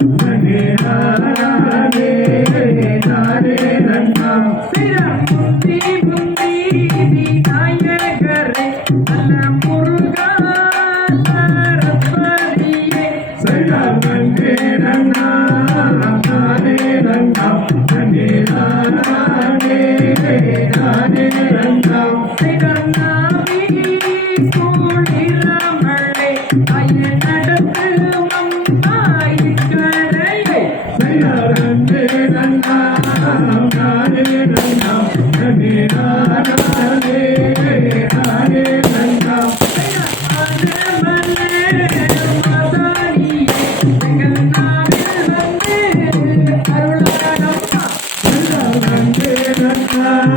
Thank you.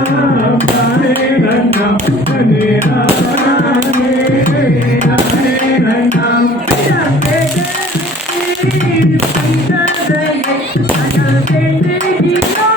I'm gotta say, baby,